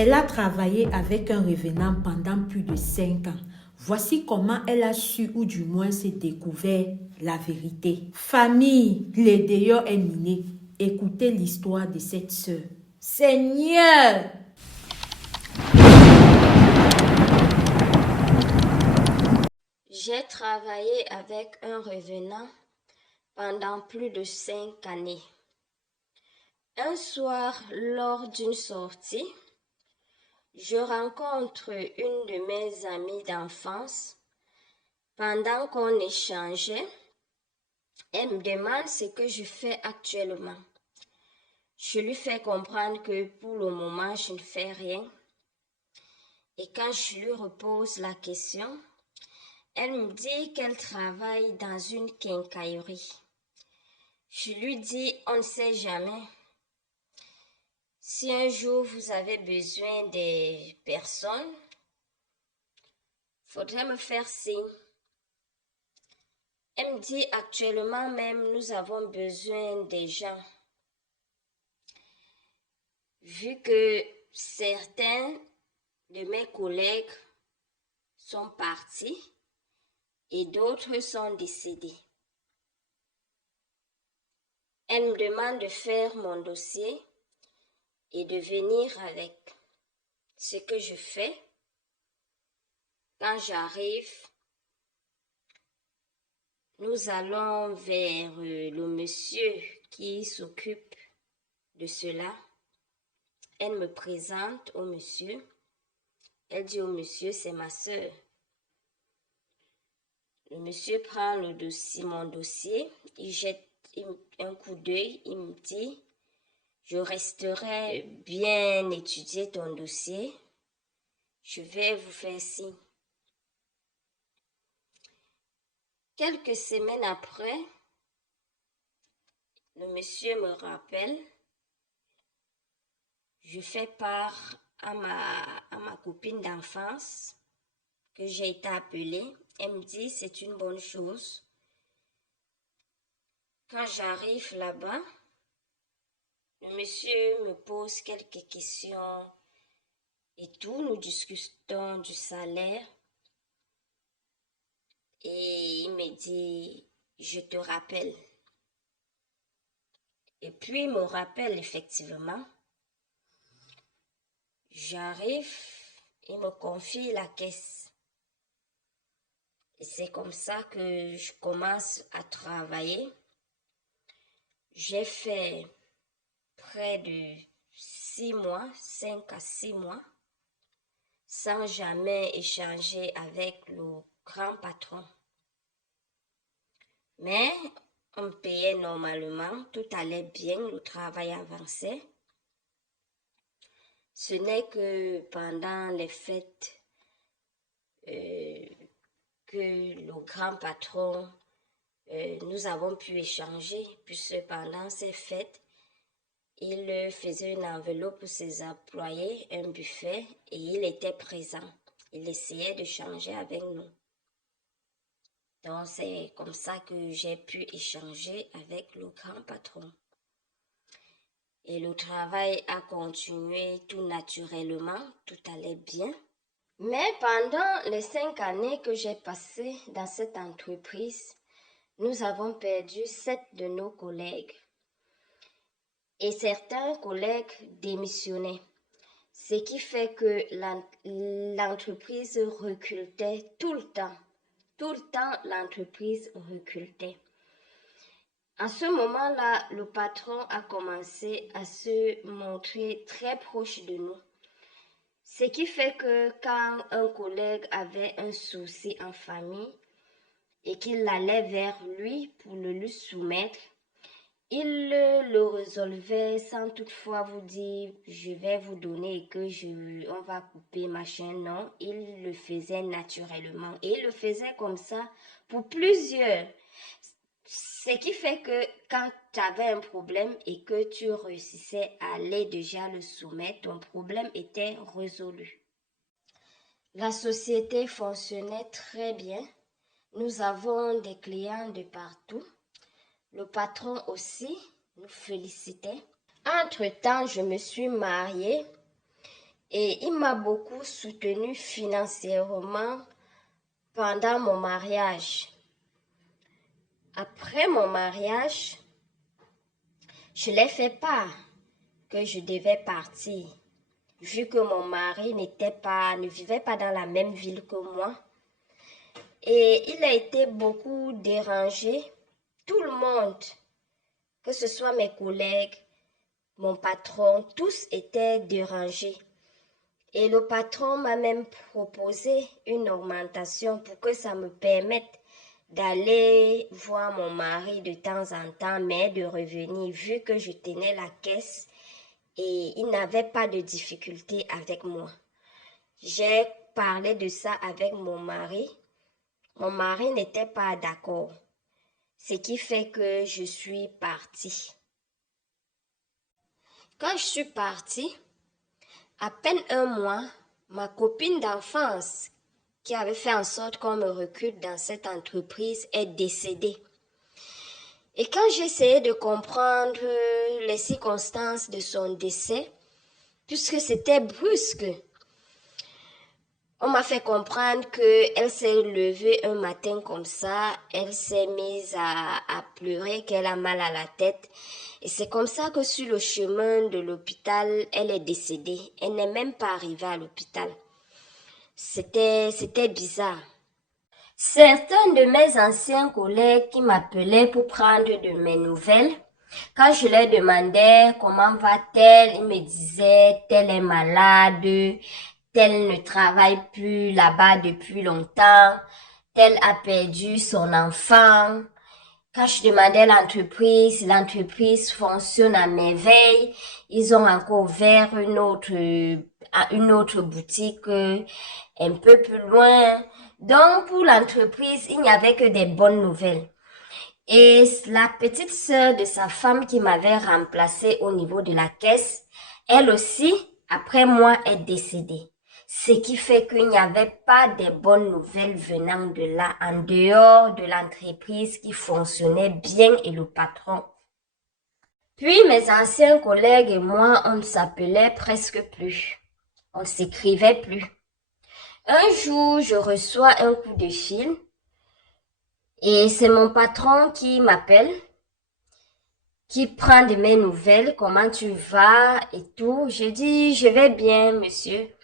Elle a travaillé avec un revenant pendant plus de 5 ans. Voici comment elle a su ou du moins s'est découvert la vérité. Famille, l'Édéon est miné. Écoutez l'histoire de cette sœur. Seigneur! J'ai travaillé avec un revenant pendant plus de 5 années. Un soir, lors d'une sortie, je rencontre une de mes amies d'enfance. Pendant qu'on échangeait, elle me demande ce que je fais actuellement. Je lui fais comprendre que pour le moment, je ne fais rien. Et quand je lui repose la question, elle me dit qu'elle travaille dans une quincaillerie. Je lui dis, on ne sait jamais. Si un jour vous avez besoin de personnes, faudrait me faire signe. Elle me dit, actuellement même, nous avons besoin des gens. Vu que certains de mes collègues sont partis et d'autres sont décédés. Elle me demande de faire mon dossier et de venir avec. Ce que je fais, quand j'arrive, nous allons vers le monsieur qui s'occupe de cela. Elle me présente au monsieur. Elle dit au monsieur, c'est ma sœur. Le monsieur prend mon dossier, il jette un coup d'œil, il me dit, je resterai bien étudier ton dossier, je vais vous faire signe. Quelques semaines après, le monsieur me rappelle, je fais part à ma copine d'enfance que j'ai été appelée. Elle me dit, c'est une bonne chose. Quand j'arrive là-bas, le monsieur me pose quelques questions et tout. Nous discutons du salaire. Et il me dit, je te rappelle. Et puis il me rappelle effectivement. J'arrive, il me confie la caisse. Et c'est comme ça que je commence à travailler. J'ai fait près de 6 mois, 5 à 6 mois, sans jamais échanger avec le grand patron. Mais on me payait normalement, tout allait bien, le travail avançait. Ce n'est que pendant les fêtes que le grand patron, nous avons pu échanger, puisque pendant ces fêtes, il faisait une enveloppe pour ses employés, un buffet, et il était présent. Il essayait de changer avec nous. Donc c'est comme ça que j'ai pu échanger avec le grand patron. Et le travail a continué tout naturellement, tout allait bien. Mais pendant les 5 années que j'ai passées dans cette entreprise, nous avons perdu 7 de nos collègues. Et certains collègues démissionnaient. Ce qui fait que l'entreprise reculait tout le temps. Tout le temps, l'entreprise reculait. À ce moment-là, le patron a commencé à se montrer très proche de nous. Ce qui fait que quand un collègue avait un souci en famille et qu'il allait vers lui pour le lui soumettre, il le résolvait sans toutefois vous dire je vais vous donner et que on va couper machin. Non, il le faisait naturellement et il le faisait comme ça pour plusieurs. Ce qui fait que quand tu avais un problème et que tu réussissais à aller déjà le soumettre, ton problème était résolu. La société fonctionnait très bien. Nous avons des clients de partout. Le patron aussi nous félicitait. Entre-temps, je me suis mariée Et il m'a beaucoup soutenue financièrement pendant mon mariage. Après mon mariage, je l'ai fait part que je devais partir, vu que mon mari ne vivait pas dans la même ville que moi. Et il a été beaucoup dérangé. Tout le monde, que ce soit mes collègues, mon patron, tous étaient dérangés. Et le patron m'a même proposé une augmentation pour que ça me permette d'aller voir mon mari de temps en temps, mais de revenir, vu que je tenais la caisse et il n'avait pas de difficulté avec moi. J'ai parlé de ça avec mon mari. Mon mari n'était pas d'accord, ce qui fait que je suis partie. Quand je suis partie, à peine un mois, ma copine d'enfance, qui avait fait en sorte qu'on me recrute dans cette entreprise, est décédée. Et quand j'essayais de comprendre les circonstances de son décès, puisque c'était brusque, on m'a fait comprendre qu'elle s'est levée un matin comme ça, elle s'est mise à pleurer, qu'elle a mal à la tête. Et c'est comme ça que sur le chemin de l'hôpital, elle est décédée. Elle n'est même pas arrivée à l'hôpital. C'était bizarre. Certains de mes anciens collègues qui m'appelaient pour prendre de mes nouvelles, quand je leur demandais comment va-t-elle, ils me disaient telle est malade, telle ne travaille plus là-bas depuis longtemps, telle a perdu son enfant. Quand je demandais l'entreprise fonctionne à merveille. Ils ont encore ouvert une autre boutique un peu plus loin. Donc, pour l'entreprise, il n'y avait que des bonnes nouvelles. Et la petite sœur de sa femme qui m'avait remplacée au niveau de la caisse, elle aussi, après moi, est décédée. Ce qui fait qu'il n'y avait pas de bonnes nouvelles venant de là, en dehors de l'entreprise qui fonctionnait bien et le patron. Puis mes anciens collègues et moi, on ne s'appelait presque plus. On ne s'écrivait plus. Un jour, je reçois un coup de fil et c'est mon patron qui m'appelle, qui prend de mes nouvelles, comment tu vas et tout. Je dis, je vais bien, monsieur.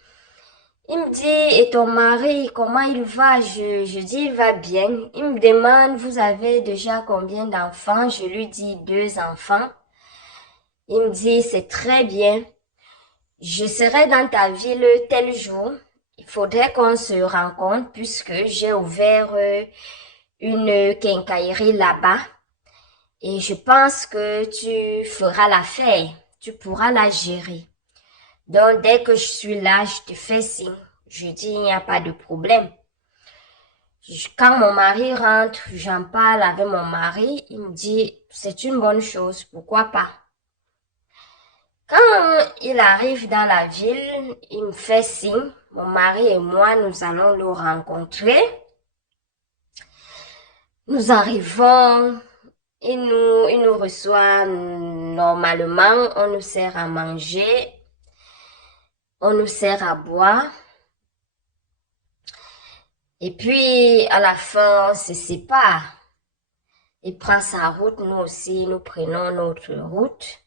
Il me dit, et ton mari, comment il va? Je dis, il va bien. Il me demande, vous avez déjà combien d'enfants? Je lui dis, 2 enfants. Il me dit, c'est très bien. Je serai dans ta ville tel jour. Il faudrait qu'on se rencontre puisque j'ai ouvert une quincaillerie là-bas. Et je pense que tu feras l'affaire. Tu pourras la gérer. Donc, dès que je suis là, je te fais signe. Je dis, il n'y a pas de problème. Quand mon mari rentre, j'en parle avec mon mari. Il me dit, c'est une bonne chose, pourquoi pas? Quand il arrive dans la ville, il me fait signe. Mon mari et moi, nous allons le rencontrer. Nous arrivons, il nous reçoit normalement, on nous sert à manger, on nous sert à boire. Et puis, à la fin, on se sépare. Il prend sa route, nous aussi, nous prenons notre route.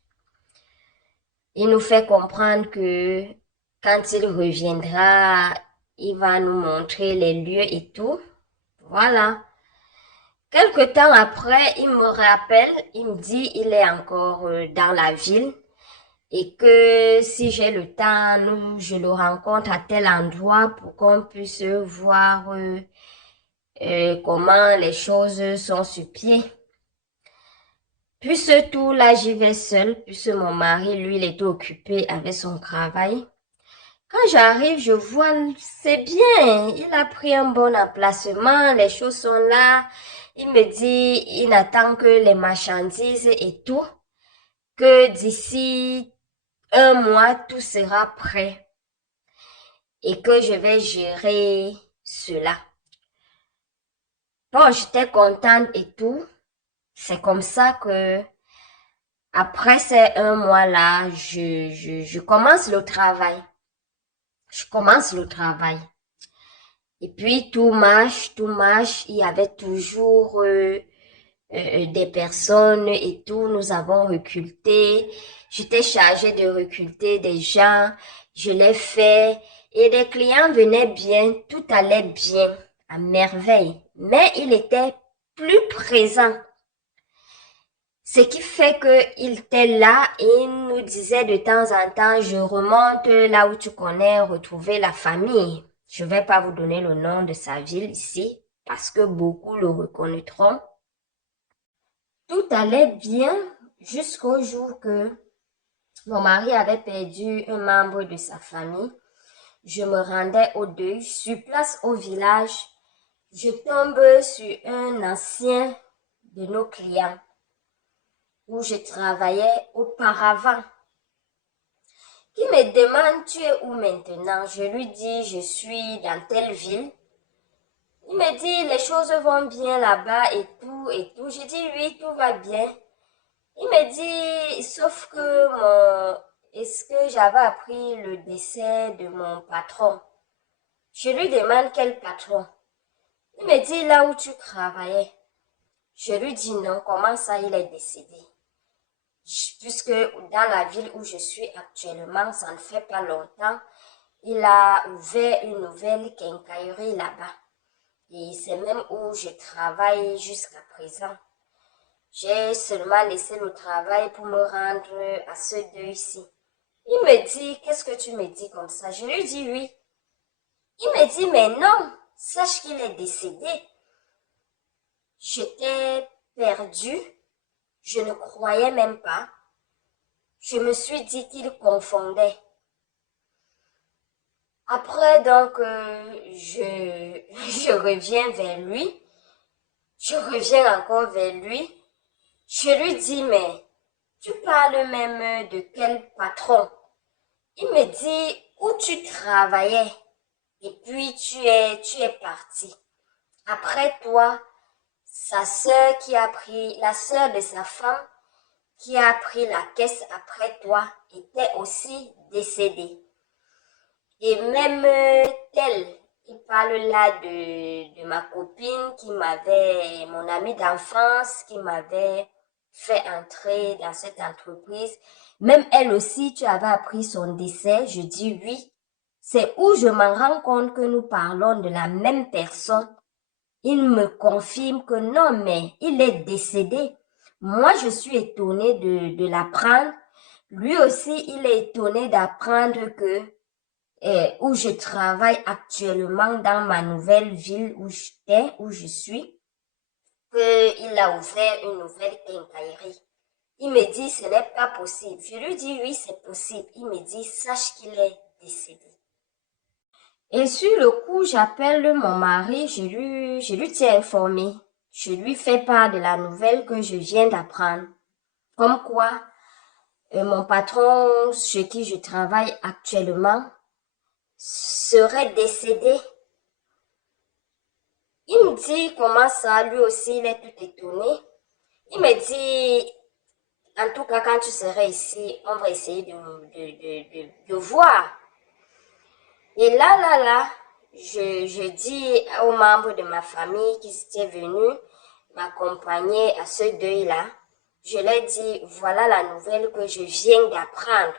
Il nous fait comprendre que quand il reviendra, il va nous montrer les lieux et tout. Voilà. Quelque temps après, il me rappelle, il me dit il est encore dans la ville et que si j'ai le temps, je le rencontre à tel endroit pour qu'on puisse voir comment les choses sont sur pied. Puis tout là, j'y vais seule, puisque mon mari, lui, il était occupé avec son travail. Quand j'arrive, je vois, c'est bien, il a pris un bon emplacement, les choses sont là. Il me dit, il n'attend que les marchandises et tout, que d'ici un mois, tout sera prêt et que je vais gérer cela. Bon, j'étais contente et tout. C'est comme ça que, après ces un mois-là, je commence le travail. Je commence le travail. Et puis tout marche. Il y avait toujours des personnes et tout. Nous avons recruté. J'étais chargée de recruter des gens. Je l'ai fait. Et les clients venaient bien. Tout allait bien, à merveille. Mais il était plus présent. Ce qui fait qu'il était là et il nous disait de temps en temps, je remonte là où tu connais, retrouver la famille. Je vais pas vous donner le nom de sa ville ici parce que beaucoup le reconnaîtront. Tout allait bien jusqu'au jour que mon mari avait perdu un membre de sa famille. Je me rendais au deuil, sur place au village. Je tombe sur un ancien de nos clients où je travaillais auparavant, qui me demande, tu es où maintenant? Je lui dis, je suis dans telle ville. Il me dit, les choses vont bien là-bas et tout, et tout. Je dis, oui, tout va bien. Il me dit, sauf que est-ce que j'avais appris le décès de mon patron? Je lui demande quel patron? Il me dit, là où tu travaillais. Je lui dis non, comment ça il est décédé? Puisque dans la ville où je suis actuellement, ça ne fait pas longtemps, il a ouvert une nouvelle quincaillerie là-bas. Et c'est même où je travaille jusqu'à présent. J'ai seulement laissé le travail pour me rendre à ce deuil-ci. Il me dit, qu'est-ce que tu me dis comme ça? Je lui dis oui. Il me dit, mais non, sache qu'il est décédé. J'étais perdue, je ne croyais même pas. Je me suis dit qu'il confondait. Après, donc, je reviens vers lui. Je reviens encore vers lui. Je lui dis, mais tu parles même de quel patron? Il me dit, où tu travaillais? Et puis, tu es parti. Après toi, sa sœur qui a pris, la sœur de sa femme qui a pris la caisse après toi était aussi décédée. Et même tel, il parle là de ma copine mon amie d'enfance qui m'avait fait entrer dans cette entreprise. Même elle aussi, tu avais appris son décès. Je dis oui. C'est où je m'en rends compte que nous parlons de la même personne. Il me confirme que non, mais il est décédé. Moi, je suis étonnée de l'apprendre. Lui aussi, il est étonné d'apprendre que où je travaille actuellement dans ma nouvelle ville où je suis, qu'il a ouvert une nouvelle quincaillerie. Il me dit, ce n'est pas possible. Je lui dis, oui, c'est possible. Il me dit, sache qu'il est décédé. Et sur le coup, j'appelle mon mari, je lui tiens informé. Je lui fais part de la nouvelle que je viens d'apprendre. Comme quoi, mon patron chez qui je travaille actuellement serait décédé. Il me dit comment ça, lui aussi, il est tout étonné. Il me dit, en tout cas, quand tu serais ici, on va essayer de voir. Et là, je dis aux membres de ma famille qui étaient venus m'accompagner à ce deuil-là, je leur dis, voilà la nouvelle que je viens d'apprendre.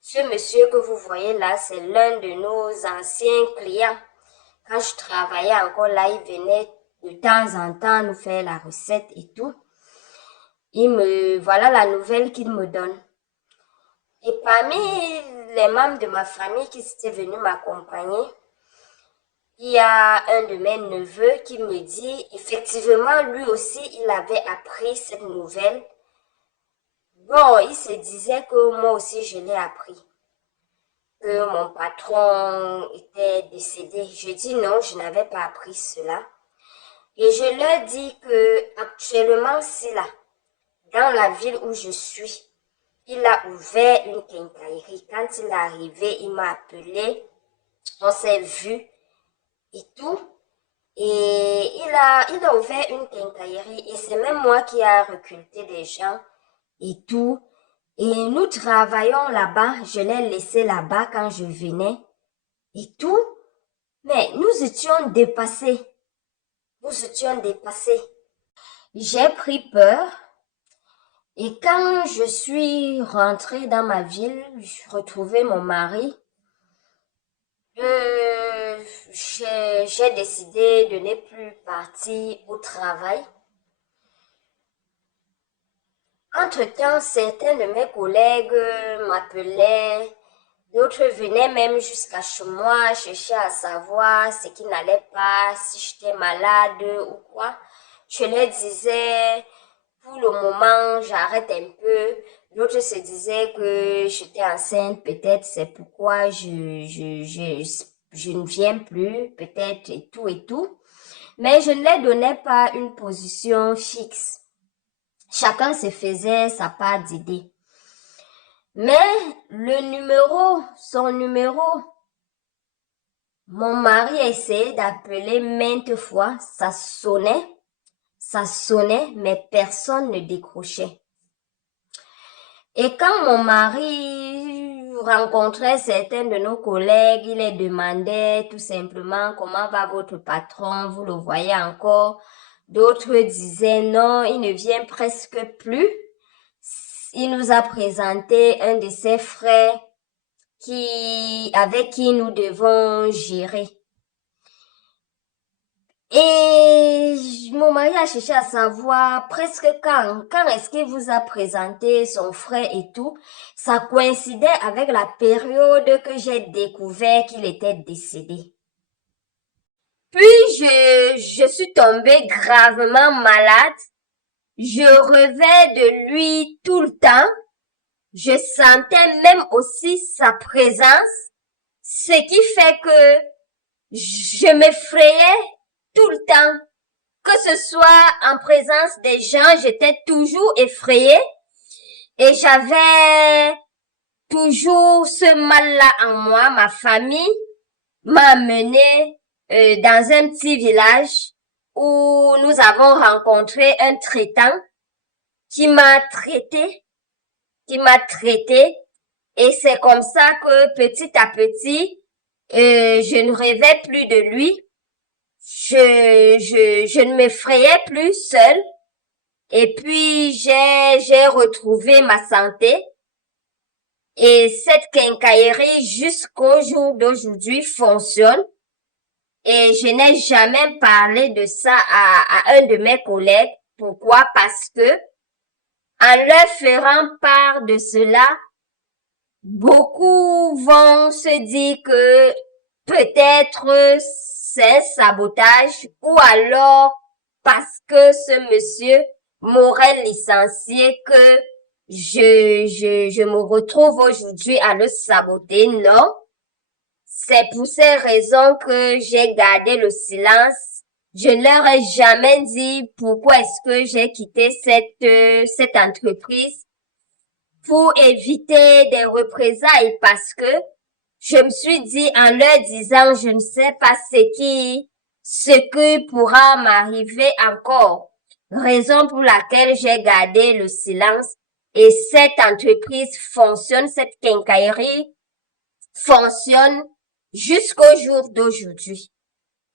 Ce monsieur que vous voyez là, c'est l'un de nos anciens clients. Quand je travaillais encore là, il venait de temps en temps nous faire la recette et tout. Voilà la nouvelle qu'il me donne. Et parmi les membres de ma famille qui étaient venus m'accompagner, il y a un de mes neveux qui me dit, effectivement, lui aussi, il avait appris cette nouvelle. Bon, il se disait que moi aussi, je l'ai appris. Que mon patron était décédé. Je dis non, je n'avais pas appris cela. Et je leur dis que actuellement, c'est là, dans la ville où je suis, il a ouvert une quincaillerie. Quand il est arrivé, il m'a appelé. On s'est vu et tout. Et il a ouvert une quincaillerie. Et c'est même moi qui a recruté des gens et tout. Et nous travaillons là-bas. Je l'ai laissé là-bas quand je venais. et tout. Mais nous étions dépassés. Nous étions dépassés. J'ai pris peur. Et quand je suis rentrée dans ma ville, je retrouvais mon mari. J'ai décidé de ne plus partir au travail. Entre-temps, certains de mes collègues m'appelaient, d'autres venaient même jusqu'à chez moi chercher à savoir ce qui n'allait pas, si j'étais malade ou quoi. Je leur disais, pour le moment, j'arrête un peu. D'autres se disaient que j'étais enceinte, peut-être c'est pourquoi je ne viens plus, peut-être et tout et tout. Mais je ne leur donnais pas une position fixe. Chacun se faisait sa part d'idée. Mais son numéro, mon mari a essayé d'appeler maintes fois, ça sonnait, mais personne ne décrochait. Et quand mon mari rencontrait certains de nos collègues, il les demandait tout simplement comment va votre patron, vous le voyez encore. D'autres disaient non, il ne vient presque plus. Il nous a présenté un de ses frères avec qui nous devons gérer. Et mon mari a cherché à savoir presque quand est-ce qu'il vous a présenté son frère et tout. Ça coïncidait avec la période que j'ai découvert qu'il était décédé. Puis je suis tombée gravement malade. Je rêvais de lui tout le temps. Je sentais même aussi sa présence, ce qui fait que je m'effrayais tout le temps. Que ce soit en présence des gens, j'étais toujours effrayée et j'avais toujours ce mal-là en moi. Ma famille m'a amenée dans un petit village où nous avons rencontré un traitant qui m'a traité et c'est comme ça que petit à petit, je ne rêvais plus de lui. Je ne m'effrayais plus seule. Et puis, j'ai retrouvé ma santé. Et cette quincaillerie jusqu'au jour d'aujourd'hui fonctionne. Et je n'ai jamais parlé de ça à un de mes collègues. Pourquoi? Parce que, en leur faisant part de cela, beaucoup vont se dire que peut-être c'est un sabotage ou alors parce que ce monsieur m'aurait licencié que je me retrouve aujourd'hui à le saboter. Non, c'est pour ces raisons que j'ai gardé le silence. Je ne leur ai jamais dit pourquoi est-ce que j'ai quitté cette entreprise pour éviter des représailles parce que je me suis dit en leur disant je ne sais pas ce qui pourra m'arriver encore. Raison pour laquelle j'ai gardé le silence et cette entreprise fonctionne, cette quincaillerie fonctionne jusqu'au jour d'aujourd'hui.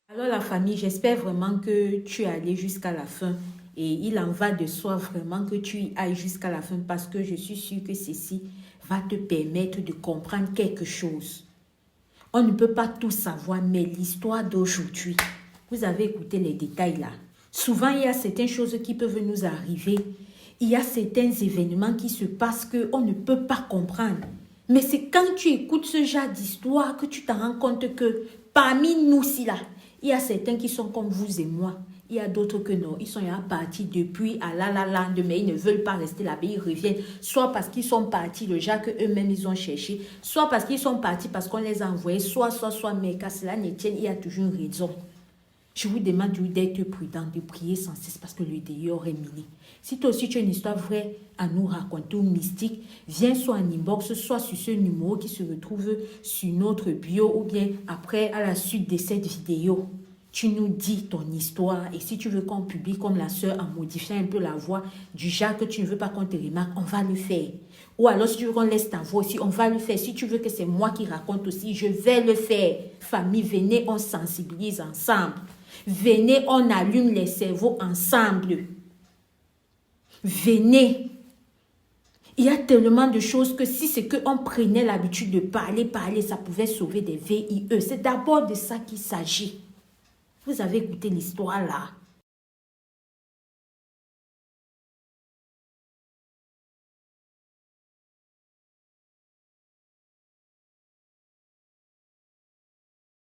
Alors la famille, j'espère vraiment que tu es allé jusqu'à la fin. Et il en va de soi vraiment que tu y ailles jusqu'à la fin parce que je suis sûre que ceci va te permettre de comprendre quelque chose. On ne peut pas tout savoir, mais l'histoire d'aujourd'hui, vous avez écouté les détails là. Souvent, il y a certaines choses qui peuvent nous arriver. Il y a certains événements qui se passent qu'on ne peut pas comprendre. Mais c'est quand tu écoutes ce genre d'histoire que tu te rends compte que parmi nous, si là, il y a certains qui sont comme vous et moi. Il y a d'autres que non. Ils sont partis depuis à la mais ils ne veulent pas rester là-bas. Ils reviennent. Soit parce qu'ils sont partis, le genre qu'eux-mêmes ils ont cherché. Soit parce qu'ils sont partis parce qu'on les a envoyés. Soit. Mais qu'à cela ne tienne, il y a toujours une raison. Je vous demande d'être prudent, de prier sans cesse parce que le dehors est miné. Si toi aussi tu as une histoire vraie à nous raconter ou mystique, viens soit en inbox, soit sur ce numéro qui se retrouve sur notre bio ou bien après à la suite de cette vidéo. Tu nous dis ton histoire et si tu veux qu'on publie comme la sœur en modifiant un peu la voix du genre que tu ne veux pas qu'on te remarque, on va le faire. Ou alors, si tu veux qu'on laisse ta voix aussi, on va le faire. Si tu veux que c'est moi qui raconte aussi, je vais le faire. Famille, venez, on sensibilise ensemble. Venez, on allume les cerveaux ensemble. Venez. Il y a tellement de choses que si c'est qu'on prenait l'habitude de parler, ça pouvait sauver des VIE. C'est d'abord de ça qu'il s'agit. Vous avez écouté l'histoire là.